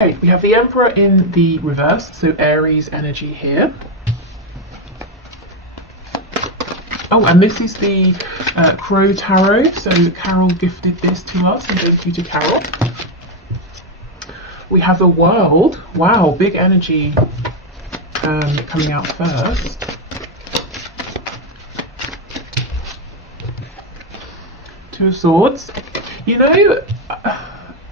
Okay, we have the Emperor in the reverse, so Aries energy here. Oh, and this is the Crow Tarot, so Carol gifted this to us, and thank you to Carol. We have the World. Wow, big energy coming out first. Two of Swords. You know,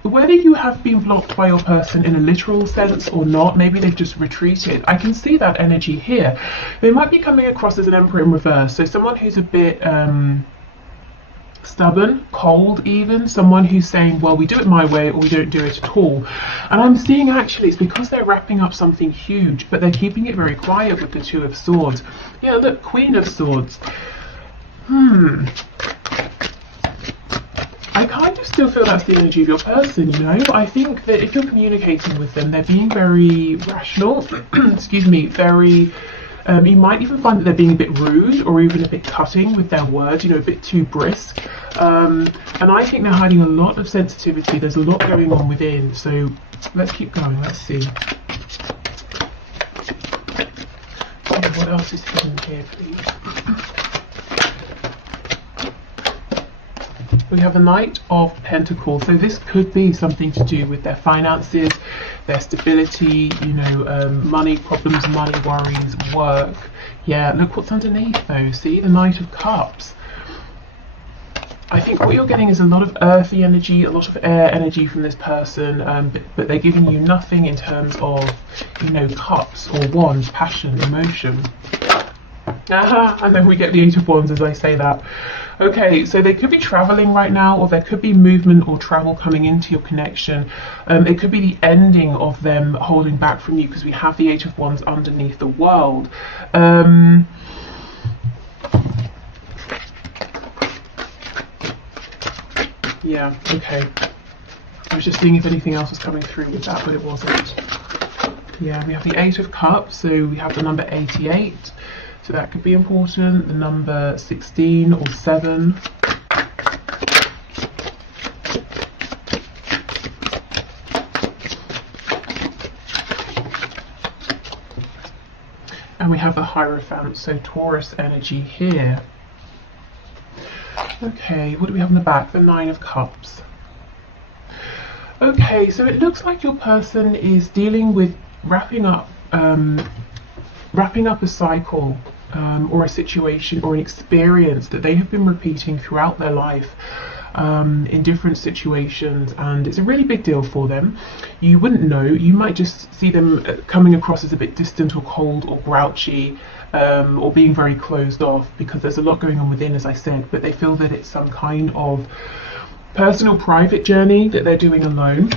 whether you have been blocked by your person in a literal sense or not, maybe they've just retreated. I can see that energy here. They might be coming across as an Emperor in reverse, so someone who's a bit stubborn, cold even, someone who's saying, well, we do it my way or we don't do it at all. And I'm seeing actually it's because they're wrapping up something huge, but they're keeping it very quiet with the Two of Swords. Yeah, look, Queen of Swords. I kind of still feel that's the energy of your person, you know. I think that if you're communicating with them, they're being very rational, excuse me, very, you might even find that they're being a bit rude or even a bit cutting with their words, you know, a bit too brisk. And I think they're hiding a lot of sensitivity. There's a lot going on within. So let's keep going. Let's see. Okay, what else is hidden here, please? We have a Knight of Pentacles, so this could be something to do with their finances, their stability, you know, money problems, money worries, work. Yeah, look what's underneath though, see, the Knight of Cups. I think what you're getting is a lot of earthy energy, a lot of air energy from this person, but they're giving you nothing in terms of, you know, cups or wands, passion, emotion. And then we get the Eight of Wands as I say that. Okay, so they could be traveling right now, or there could be movement or travel coming into your connection. It could be the ending of them holding back from you because we have the Eight of Wands underneath the World. Yeah, okay. I was just seeing if anything else was coming through with that, but it wasn't. Yeah, we have the Eight of Cups, so we have the number 88. So that could be important, the number 16 or 7. And we have the Hierophant, so Taurus energy here. Okay, what do we have in the back? The Nine of Cups. Okay, so it looks like your person is dealing with wrapping up a cycle. Or a situation or an experience that they have been repeating throughout their life in different situations, and it's a really big deal for them. You wouldn't know, you might just see them coming across as a bit distant or cold or grouchy or being very closed off because there's a lot going on within, as I said, but they feel that it's some kind of personal private journey that they're doing alone.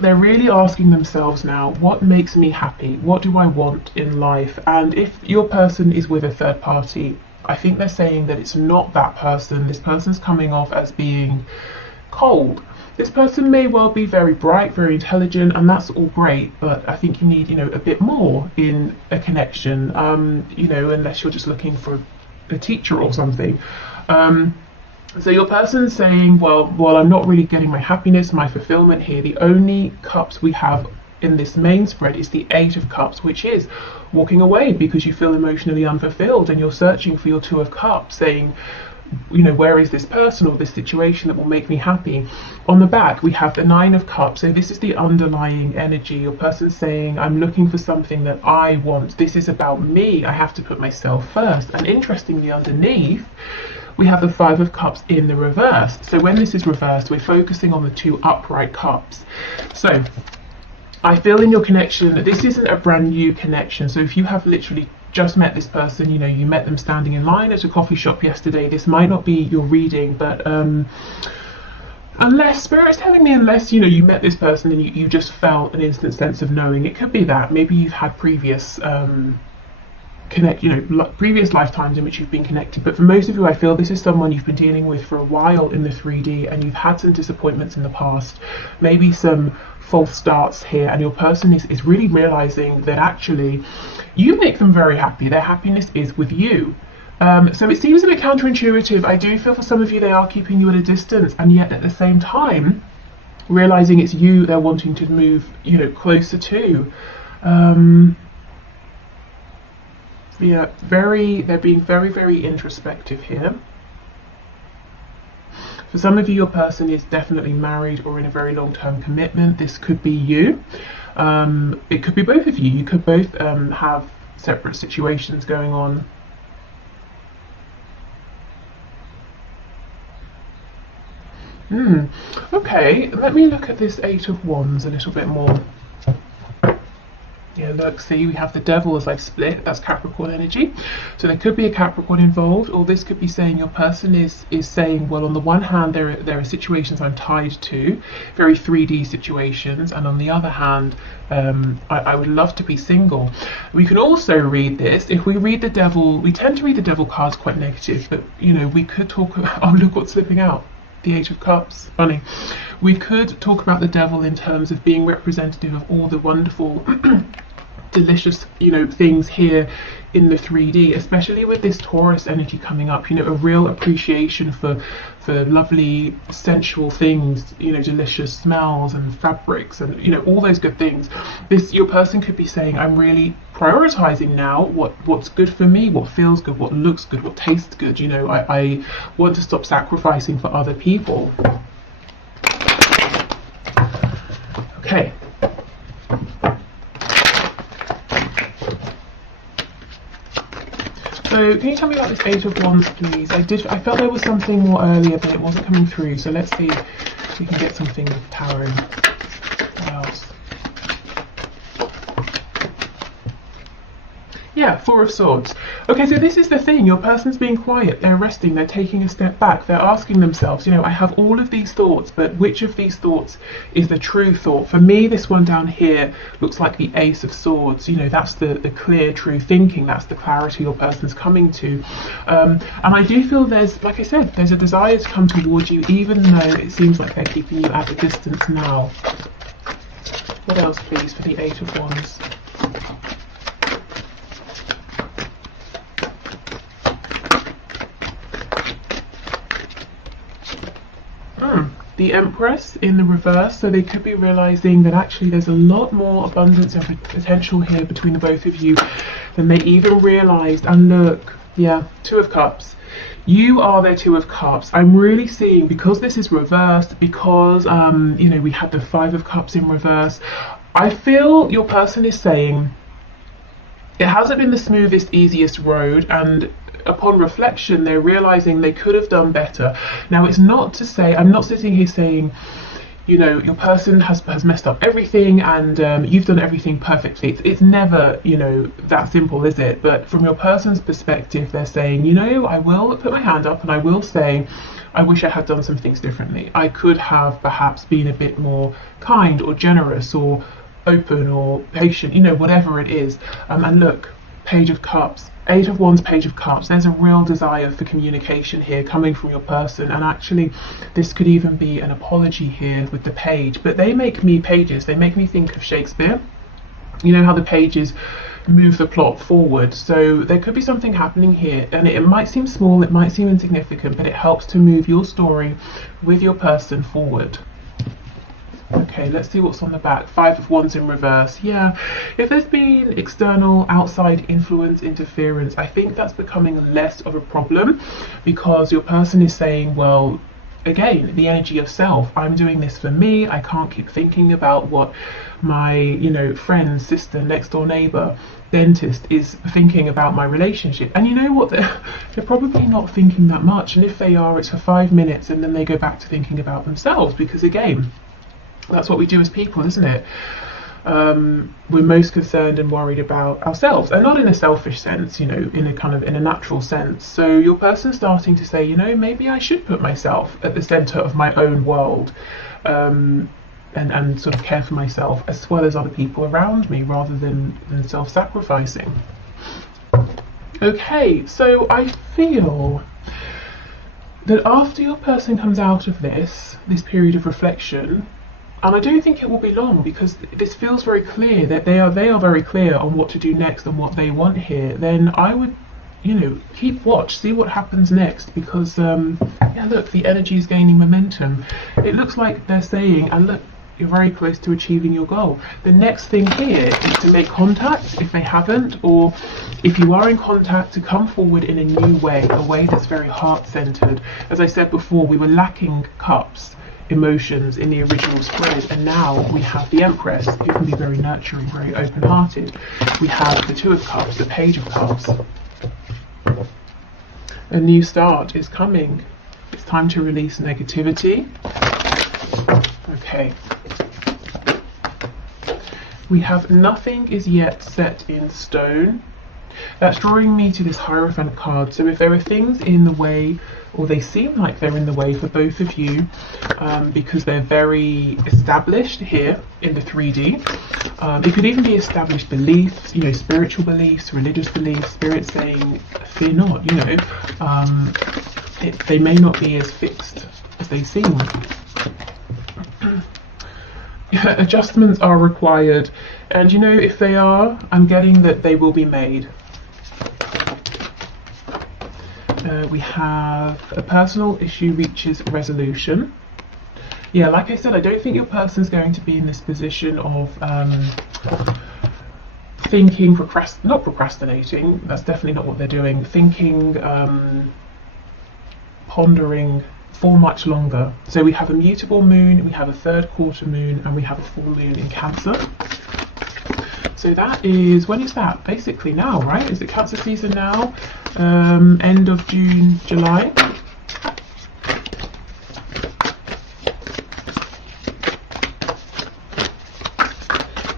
They're really asking themselves now, what makes me happy? What do I want in life? And if your person is with a third party, I think they're saying that it's not that person. This person's coming off as being cold. This person may well be very bright, very intelligent, and that's all great, but I think you need, you know, a bit more in a connection, you know, unless you're just looking for a teacher or something. So your person's saying, well, I'm not really getting my happiness, my fulfillment here. The only cups we have in this main spread is the Eight of Cups, which is walking away because you feel emotionally unfulfilled and you're searching for your Two of Cups, saying, you know, where is this person or this situation that will make me happy? On the back, we have the Nine of Cups. So this is the underlying energy. Your person's saying, I'm looking for something that I want. This is about me. I have to put myself first. And interestingly, underneath, we have the Five of Cups in the reverse. So when this is reversed, we're focusing on the two upright cups. So I feel in your connection that this isn't a brand new connection. So if you have literally just met this person, you know, you met them standing in line at a coffee shop yesterday, this might not be your reading, but unless Spirit's telling me, unless, you know, you met this person and you just felt an instant sense of knowing, it could be that maybe you've had previous previous lifetimes in which you've been connected. But for most of you, I feel this is someone you've been dealing with for a while in the 3D, and you've had some disappointments in the past, maybe some false starts here, and your person is really realizing that actually you make them very happy. Their happiness is with you. So it seems a bit counterintuitive. I do feel for some of you they are keeping you at a distance, and yet at the same time realizing it's you they're wanting to move, closer to. Yeah, they're being very, very introspective here. For some of you, your person is definitely married or in a very long-term commitment. This could be you. It could be both of you. You could both have separate situations going on. Okay, let me look at this Eight of Wands a little bit more. Yeah, look, see, we have the Devil as I've split. That's Capricorn energy. So there could be a Capricorn involved, or this could be saying your person is saying, well, on the one hand, there are situations I'm tied to, very 3D situations, and on the other hand, I would love to be single. We can also read this. If we read the Devil, we tend to read the Devil cards quite negative, but, we could talk, oh, look what's slipping out. The Eight of Cups, funny. We could talk about the Devil in terms of being representative of all the wonderful delicious, things here in the 3D, especially with this Taurus energy coming up, a real appreciation for lovely sensual things, delicious smells and fabrics and all those good things. Your person could be saying, I'm really prioritizing now what's good for me, what feels good, what looks good, what tastes good. I want to stop sacrificing for other people. Okay. So can you tell me about this Eight of Wands, please? I felt there was something more earlier, but it wasn't coming through. So let's see if we can get something with Tarot. What else? Yeah, Four of Swords. Okay, so this is the thing. Your person's being quiet. They're resting. They're taking a step back. They're asking themselves, I have all of these thoughts, but which of these thoughts is the true thought? For me, this one down here looks like the Ace of Swords. That's the clear, true thinking. That's the clarity your person's coming to. And I do feel like I said, there's a desire to come towards you, even though it seems like they're keeping you at a distance now. What else, please, for the Eight of Wands? The Empress in the reverse, so they could be realizing that actually there's a lot more abundance and potential here between the both of you than they even realized. And look, yeah, Two of Cups. You are their Two of Cups. I'm really seeing, because this is reversed, because we had the Five of Cups in reverse, I feel your person is saying it hasn't been the smoothest, easiest road, and upon reflection, they're realizing they could have done better. Now, it's not to say, I'm not sitting here saying, your person has messed up everything and you've done everything perfectly. It's never, that simple, is it? But from your person's perspective, they're saying, I will put my hand up and I will say, I wish I had done some things differently. I could have perhaps been a bit more kind or generous or open or patient, whatever it is. And look, Page of Cups. Eight of Wands, Page of Cups. There's a real desire for communication here coming from your person, and actually this could even be an apology here with the page. But pages, they make me think of Shakespeare. How the pages move the plot forward. So there could be something happening here, and it might seem small, it might seem insignificant, but it helps to move your story with your person forward. Okay, let's see what's on the back. Five of Wands in reverse. Yeah, if there's been external, outside influence, interference, I think that's becoming less of a problem, because your person is saying, well, again, the energy of self. I'm doing this for me. I can't keep thinking about what my, friend, sister, next door neighbor, dentist is thinking about my relationship. And you know what? They're probably not thinking that much. And if they are, it's for 5 minutes, and then they go back to thinking about themselves, because again, that's what we do as people, isn't it? We're most concerned and worried about ourselves, and not in a selfish sense, in a natural sense. So your person's starting to say, maybe I should put myself at the center of my own world, and sort of care for myself as well as other people around me, rather than self-sacrificing. Okay, so I feel that after your person comes out of this period of reflection, and I don't think it will be long, because this feels very clear that they are very clear on what to do next and what they want here, then I would keep watch, see what happens next, because yeah, look, the energy is gaining momentum. It looks like they're saying, and look, you're very close to achieving your goal. The next thing here is to make contact if they haven't, or if you are in contact, to come forward in a new way, a way that's very heart-centered. As I said before, we were lacking cups, emotions in the original spread, and now we have the Empress, who can be very nurturing, very open-hearted. We have the Two of Cups, the Page of Cups. A new start is coming. It's time to release negativity. Okay. We have nothing is yet set in stone. That's drawing me to this Hierophant card. So if there are things in the way, or they seem like they're in the way for both of you, because they're very established here in the 3D. It could even be established beliefs, spiritual beliefs, religious beliefs, spirit saying, fear not, they may not be as fixed as they seem. Adjustments are required, and if they are, I'm getting that they will be made. We have a personal issue reaches resolution. Yeah, like I said, I don't think your person's going to be in this position of thinking, not procrastinating, that's definitely not what they're doing, thinking, pondering for much longer. So we have a mutable moon, we have a third quarter moon, and we have a full moon in Cancer. So that is, when is that? Basically now, right? Is it Cancer season now? End of June, July.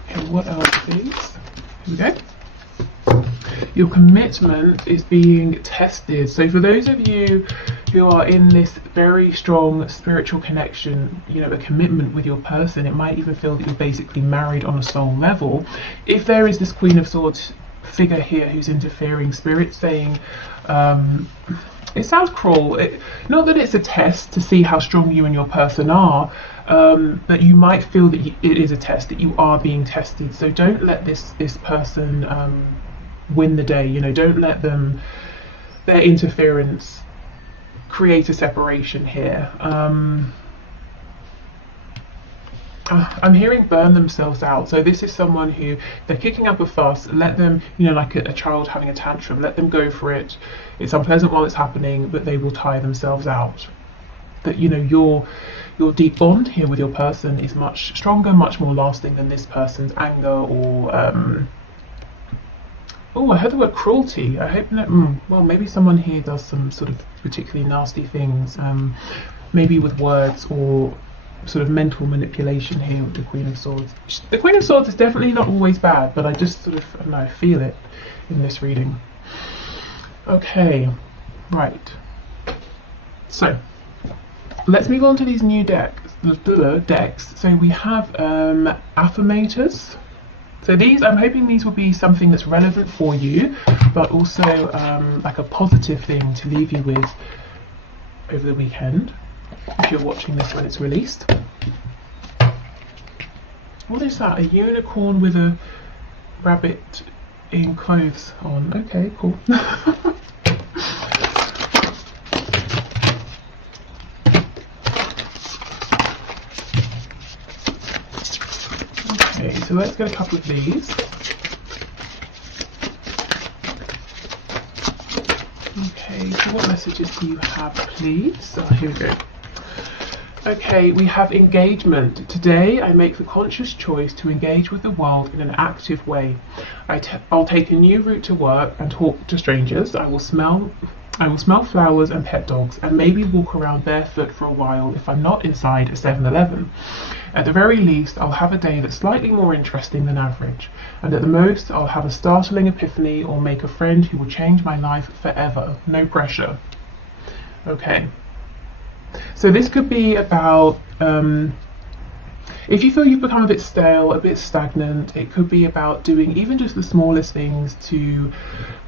Okay, what else, please? Here we go. Your commitment is being tested. So for those of you who are in this very strong spiritual connection, a commitment with your person, it might even feel that you're basically married on a soul level. If there is this Queen of Swords figure here who's interfering, spirit saying, it sounds cruel, not that it's a test to see how strong you and your person are, but you might feel that it is a test, that you are being tested. So don't let this person win the day. Don't let their interference create a separation here. I'm hearing burn themselves out. So this is someone who, they're kicking up a fuss. Let them, like a child having a tantrum, let them go for it. It's unpleasant while it's happening, but they will tire themselves out. That your deep bond here with your person is much stronger, much more lasting than this person's anger or oh, I heard the word cruelty. I hope that, well, maybe someone here does some sort of particularly nasty things, maybe with words or sort of mental manipulation here with the Queen of Swords. The Queen of Swords is definitely not always bad, but I just sort of, I don't know, feel it in this reading. Okay, right. So, let's move on to these new decks. So we have affirmators. So these, I'm hoping these will be something that's relevant for you, but also like a positive thing to leave you with over the weekend, if you're watching this when it's released. What is that? A unicorn with a rabbit in clothes on. Okay, cool. Okay, so let's get a couple of these. Okay, so what messages do you have, please? Oh, here we go. Okay, we have engagement. Today I make the conscious choice to engage with the world in an active way. I'll take a new route to work and talk to strangers. I will smell flowers and pet dogs, and maybe walk around barefoot for a while if I'm not inside a 7-Eleven. At the very least, I'll have a day that's slightly more interesting than average, and at the most, I'll have a startling epiphany or make a friend who will change my life forever. No pressure. Okay. So this could be about, if you feel you've become a bit stale, a bit stagnant, it could be about doing even just the smallest things to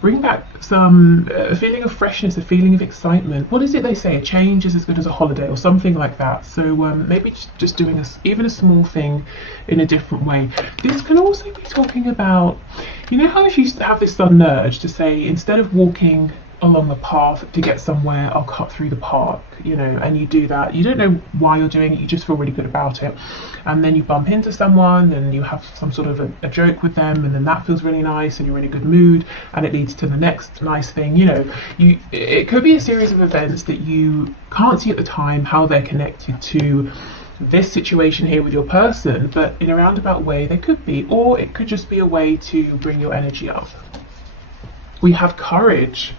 bring back some a feeling of freshness, a feeling of excitement. What is it they say? A change is as good as a holiday, or something like that. So maybe just doing even a small thing in a different way. This can also be talking about You know how if you have this sudden urge to say, instead of walking along the path to get somewhere, I'll cut through the park, you know, and you do that. You don't know why you're doing it, you just feel really good about it. And then you bump into someone and you have some sort of a joke with them, and then that feels really nice and you're in a good mood, and it leads to the next nice thing. You know, it could be a series of events that you can't see at the time how they're connected to this situation here with your person, but in a roundabout way they could be, or it could just be a way to bring your energy up. We have courage.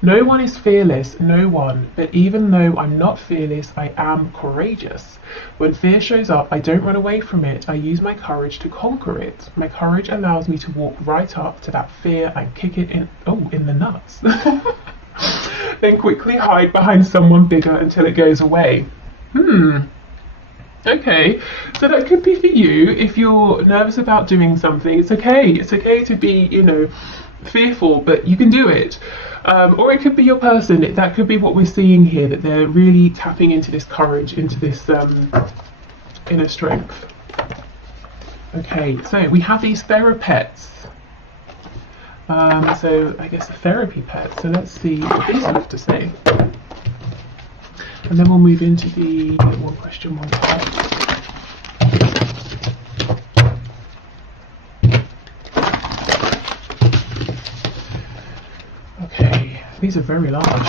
No one is fearless, no one, but even though I'm not fearless, I am courageous. When fear shows up, I don't run away from it, I use my courage to conquer it. My courage allows me to walk right up to that fear and kick it in the nuts. Then quickly hide behind someone bigger until it goes away. Okay, so that could be for you if you're nervous about doing something. It's okay to be, you know, fearful, but you can do it. Or it could be your person. That could be what we're seeing here, that they're really tapping into this courage, into this inner strength. Okay, so we have these therapets. So I guess a therapy pet. So let's see what these have to say. And then we'll move into the one question, one card. Okay, these are very large,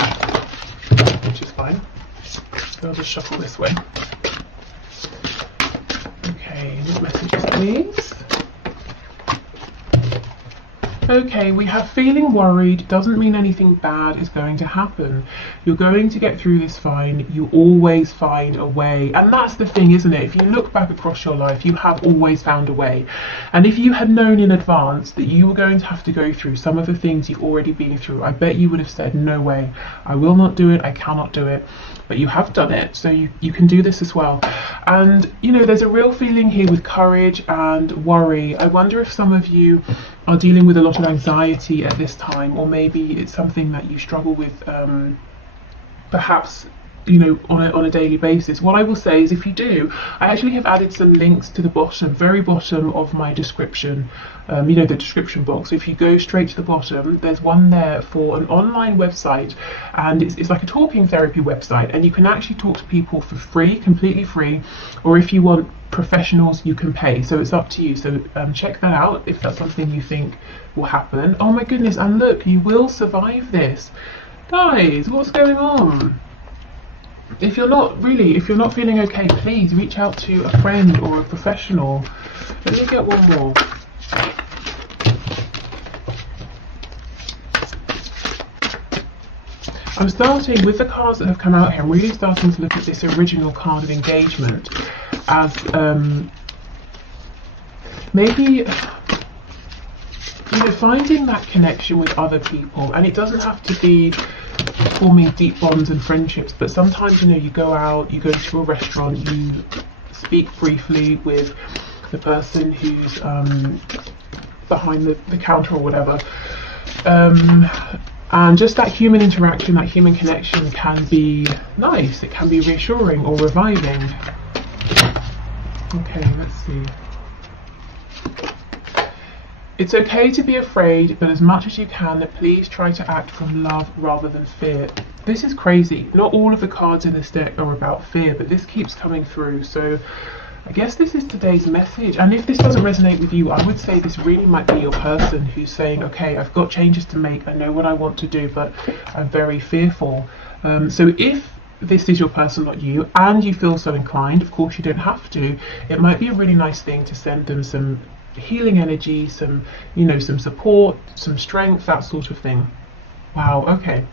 which is fine. So I'll just shuffle this way. Okay, what messages, please? Okay, we have feeling worried doesn't mean anything bad is going to happen. You're going to get through this fine. You always find a way. And that's the thing, isn't it? If you look back across your life, you have always found a way. And if you had known in advance that you were going to have to go through some of the things you've already been through, I bet you would have said, no way, I will not do it, I cannot do it. But you have done it, so you can do this as well. And, you know, there's a real feeling here with courage and worry. I wonder if some of you are dealing with a lot of anxiety at this time, or maybe it's something that you struggle with perhaps, you know, on a daily basis. What I will say is, if you do, I actually have added some links to the bottom, very bottom of my description, you know, the description box. If you go straight to the bottom, there's one there for an online website, and it's like a talking therapy website, and you can actually talk to people for free, completely free, or if you want professionals, you can pay. So it's up to you. So check that out if that's something you think will happen. Oh my goodness, and look, you will survive this. Guys, what's going on? If you're not feeling okay, please reach out to a friend or a professional. Let me get one more. I'm starting with the cards that have come out here. I'm really starting to look at this original card of engagement as maybe, you know, finding that connection with other people. And it doesn't have to be forming deep bonds and friendships, but sometimes, you know, you go out, you go to a restaurant, you speak briefly with the person who's behind the counter or whatever, and just that human interaction, that human connection can be nice. It can be reassuring or reviving. Okay, let's see. It's okay to be afraid, but as much as you can, please try to act from love rather than fear. This is crazy. Not all of the cards in this deck are about fear, but this keeps coming through. So I guess this is today's message. And if this doesn't resonate with you, I would say this really might be your person who's saying, okay, I've got changes to make. I know what I want to do, but I'm very fearful. So if this is your person, not you, and you feel so inclined, of course you don't have to, it might be a really nice thing to send them some healing energy, some, you know, some support, some strength, that sort of thing. Wow, okay.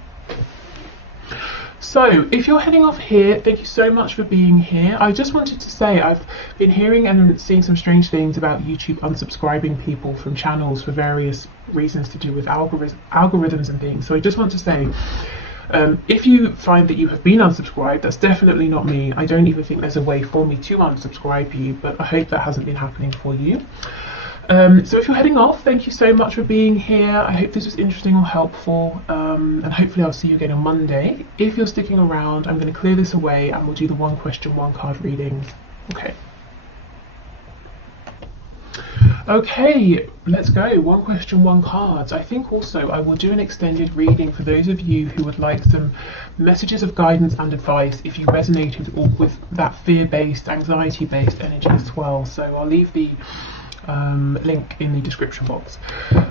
So if you're heading off here, thank you so much for being here. I just wanted to say I've been hearing and seeing some strange things about YouTube unsubscribing people from channels for various reasons to do with algorithms and things. So I just want to say, if you find that you have been unsubscribed, that's definitely not me. I don't even think there's a way for me to unsubscribe you, but I hope that hasn't been happening for you. So if you're heading off, thank you so much for being here. I hope this was interesting or helpful, and hopefully I'll see you again on Monday. If you're sticking around, I'm going to clear this away and we'll do the one question, one card readings. Okay. Okay, let's go. One question, one cards. I think also I will do an extended reading for those of you who would like some messages of guidance and advice if you resonated with that fear-based, anxiety-based energy as well. So I'll leave the link in the description box.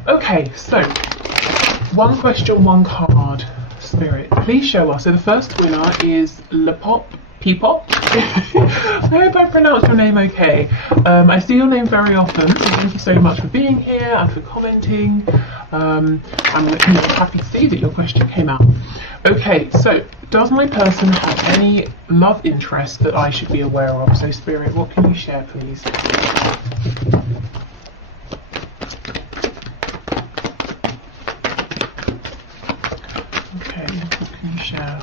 Okay, so one question, one card. Spirit, please show us. So the first winner is Lepop. Peepop. I hope I pronounced your name okay. I see your name very often, so thank you so much for being here and for commenting. I'm happy to see that your question came out. Okay, so does my person have any love interest that I should be aware of? So Spirit, what can you share, please? Okay, what can you share?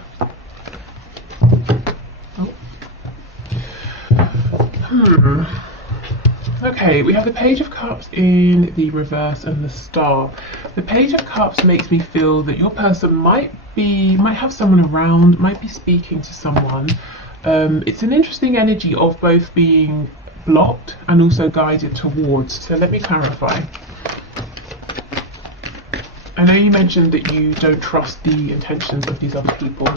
Okay, we have the Page of Cups in the reverse and the Star. The Page of Cups makes me feel that your person might have someone around, might be speaking to someone. It's an interesting energy of both being blocked and also guided towards. So let me clarify. I know you mentioned that you don't trust the intentions of these other people.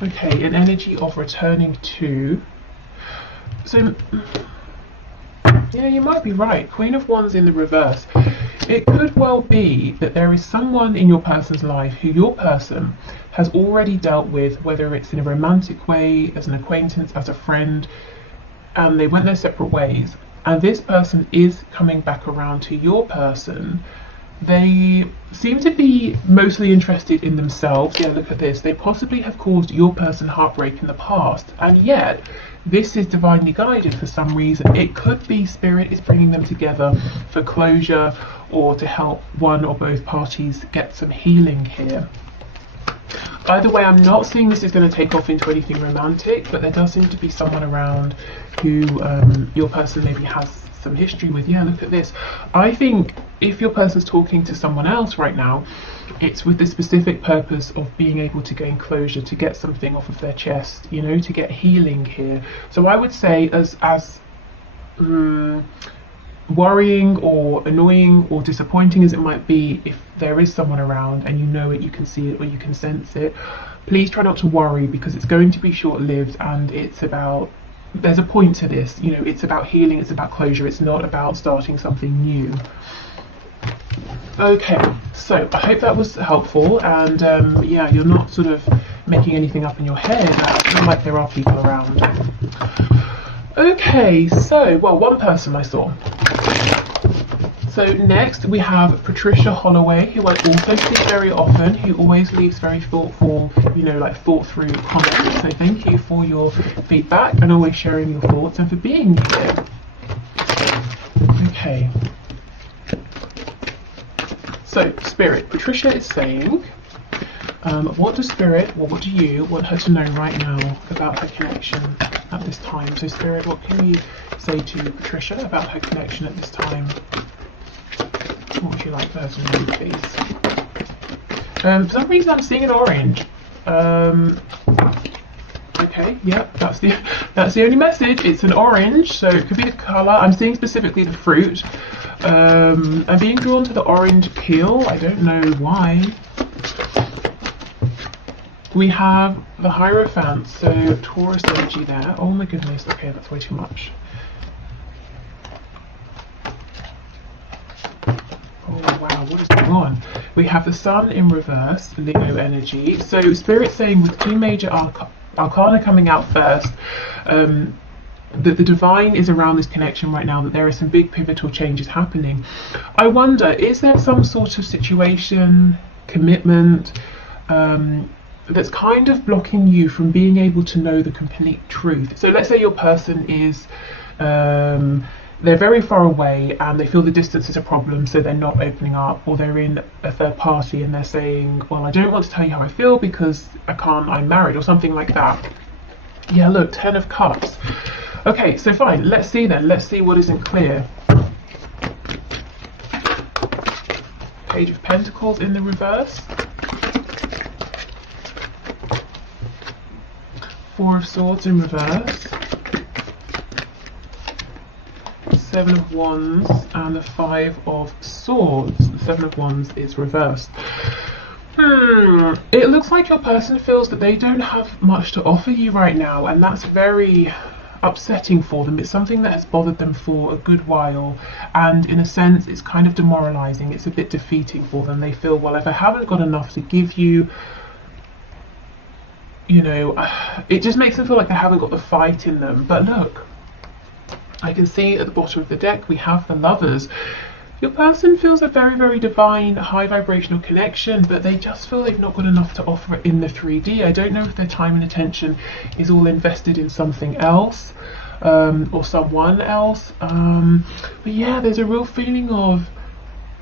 Okay, an energy of returning to. So, yeah, you might be right. Queen of Wands in the reverse. It could well be that there is someone in your person's life who your person has already dealt with, whether it's in a romantic way, as an acquaintance, as a friend, and they went their separate ways. And this person is coming back around to your person. They seem to be mostly interested in themselves. Yeah, look at this. They possibly have caused your person heartbreak in the past, and yet this is divinely guided for some reason. It could be Spirit is bringing them together for closure or to help one or both parties get some healing here. Either way, I'm not seeing this is going to take off into anything romantic, but there does seem to be someone around who your person maybe has some history with. Yeah, look at this. I think if your person's talking to someone else right now, it's with the specific purpose of being able to gain closure, to get something off of their chest, you know, to get healing here. So I would say as worrying or annoying or disappointing as it might be, if there is someone around and you know it, you can see it or you can sense it, please try not to worry, because it's going to be short-lived, and it's about, there's a point to this, you know, it's about healing, it's about closure, it's not about starting something new. Okay, so I hope that was helpful, and yeah, you're not sort of making anything up in your head. I feel like there are people around. Okay, so, well, one person I saw. So next we have Patricia Holloway, who I also see very often, who always leaves very thoughtful, you know, like thought through comments. So thank you for your feedback and always sharing your thoughts and for being here. Okay. So Spirit, Patricia is saying, what does Spirit, or what do you want her to know right now about her connection at this time? So Spirit, what can you say to Patricia about her connection at this time? What would you like for her to know, please? For some reason I'm seeing an orange. Okay, yep, that's the only message. It's an orange, so it could be the colour. I'm seeing specifically the fruit. I'm being drawn to the orange peel. I don't know why. We have the Hierophant, so Taurus energy there. Oh my goodness, okay, that's way too much. Oh wow, what is going on? We have the Sun in reverse, Leo energy. So Spirit saying with two major arcana coming out first, that the divine is around this connection right now, that there are some big pivotal changes happening. I wonder, is there some sort of situation, commitment, that's kind of blocking you from being able to know the complete truth? So let's say your person is, they're very far away and they feel the distance is a problem, so they're not opening up, or they're in a third party and they're saying, well, I don't want to tell you how I feel because I'm married, or something like that. Yeah, look, 10 of Cups. Okay, so fine, let's see then, let's see what isn't clear. Page of Pentacles in the reverse. Four of Swords in reverse. Seven of Wands and the Five of Swords. The Seven of Wands is reversed. It looks like your person feels that they don't have much to offer you right now, and that's very upsetting for them. It's something that has bothered them for a good while, and in a sense it's kind of demoralizing. It's a bit defeating for them. They feel, well, if I haven't got enough to give you, you know, it just makes them feel like they haven't got the fight in them. But look, I can see at the bottom of the deck we have the Lovers. Your person feels a very, very divine, high vibrational connection, but they just feel they've not got enough to offer in the 3D. I don't know if their time and attention is all invested in something else, or someone else. But yeah, there's a real feeling of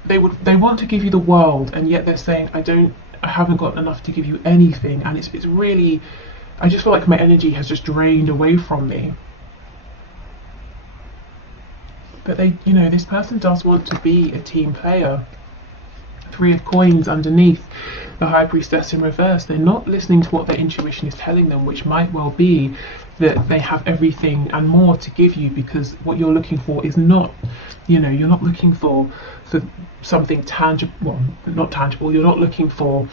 they want to give you the world, and yet they're saying, I haven't got enough to give you anything. And it's really, I just feel like my energy has just drained away from me. But they, you know, this person does want to be a team player. Three of Coins underneath, the High Priestess in reverse. They're not listening to what their intuition is telling them, which might well be that they have everything and more to give you, because what you're looking for is not, you know, you're not looking for something tangible, well, not tangible, you're not looking for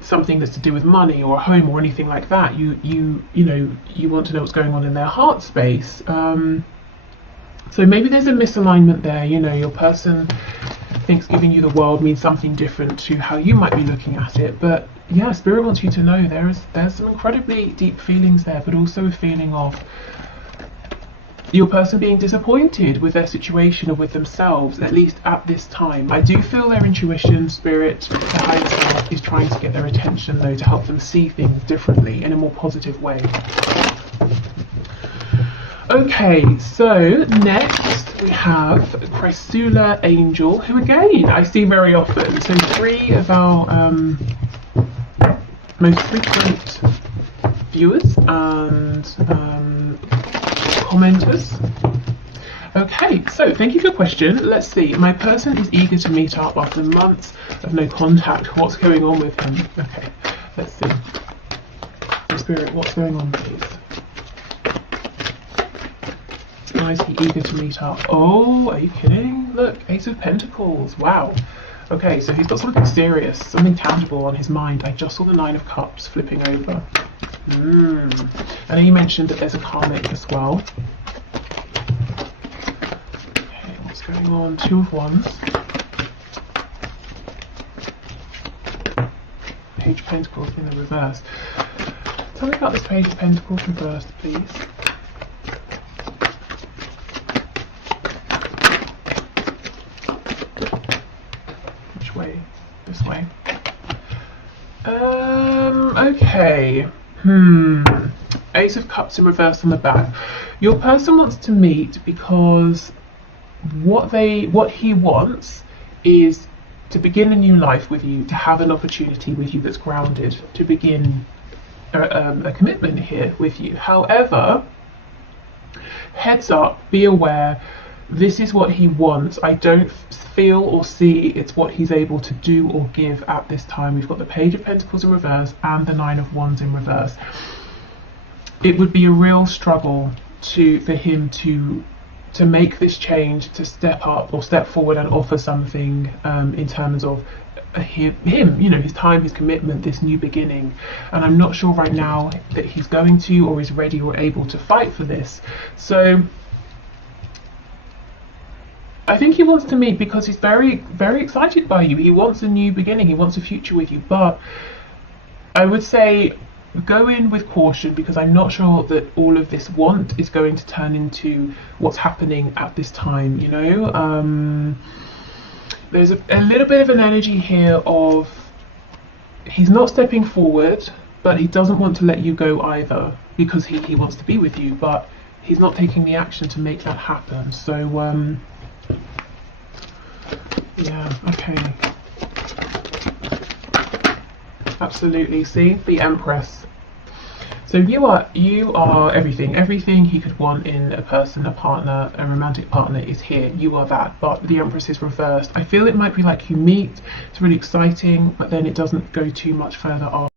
something that's to do with money or a home or anything like that. You know, you want to know what's going on in their heart space. So maybe there's a misalignment there. You know, your person thinks giving you the world means something different to how you might be looking at it. But yeah, Spirit wants you to know there's some incredibly deep feelings there, but also a feeling of your person being disappointed with their situation or with themselves, at least at this time. I do feel their intuition, Spirit, the higher self, is trying to get their attention though, to help them see things differently in a more positive way. Okay, so next we have Chrysula Angel, who again I see very often. So three of our most frequent viewers and commenters. Okay, so thank you for your question. Let's see. My person is eager to meet up after months of no contact. What's going on with him? Okay, let's see. Spirit, what's going on, please? Why is he eager to meet up? Oh, are you kidding? Look, Ace of Pentacles. Wow. Okay, so he's got something serious, something tangible on his mind. I just saw the Nine of Cups flipping over. And then you mentioned that there's a karmic as well. Okay, what's going on? Two of Wands. Page of Pentacles in the reverse. Tell me about this Page of Pentacles reversed, please. This way. Okay. Ace of Cups in reverse on the back. Your person wants to meet because what he wants is to begin a new life with you, to have an opportunity with you that's grounded, to begin a commitment here with you. However, heads up, be aware, this is what he wants. I don't feel or see it's what he's able to do or give at this time. We've got the Page of Pentacles in reverse and the Nine of Wands in reverse. It would be a real struggle for him to make this change, to step up or step forward and offer something in terms of him, you know, his time, his commitment, this new beginning. And I'm not sure right now that he's going to or is ready or able to fight for this. So I think he wants to meet because he's very, very excited by you. He wants a new beginning. He wants a future with you. But I would say go in with caution, because I'm not sure that all of this want is going to turn into what's happening at this time, you know. There's a little bit of an energy here of he's not stepping forward, but he doesn't want to let you go either, because he wants to be with you, but he's not taking the action to make that happen. So yeah, okay. Absolutely, see? The Empress. So you are everything he could want in a person, a partner, a romantic partner is here. You are that, but the Empress is reversed. I feel it might be like you meet, it's really exciting, but then it doesn't go too much further on.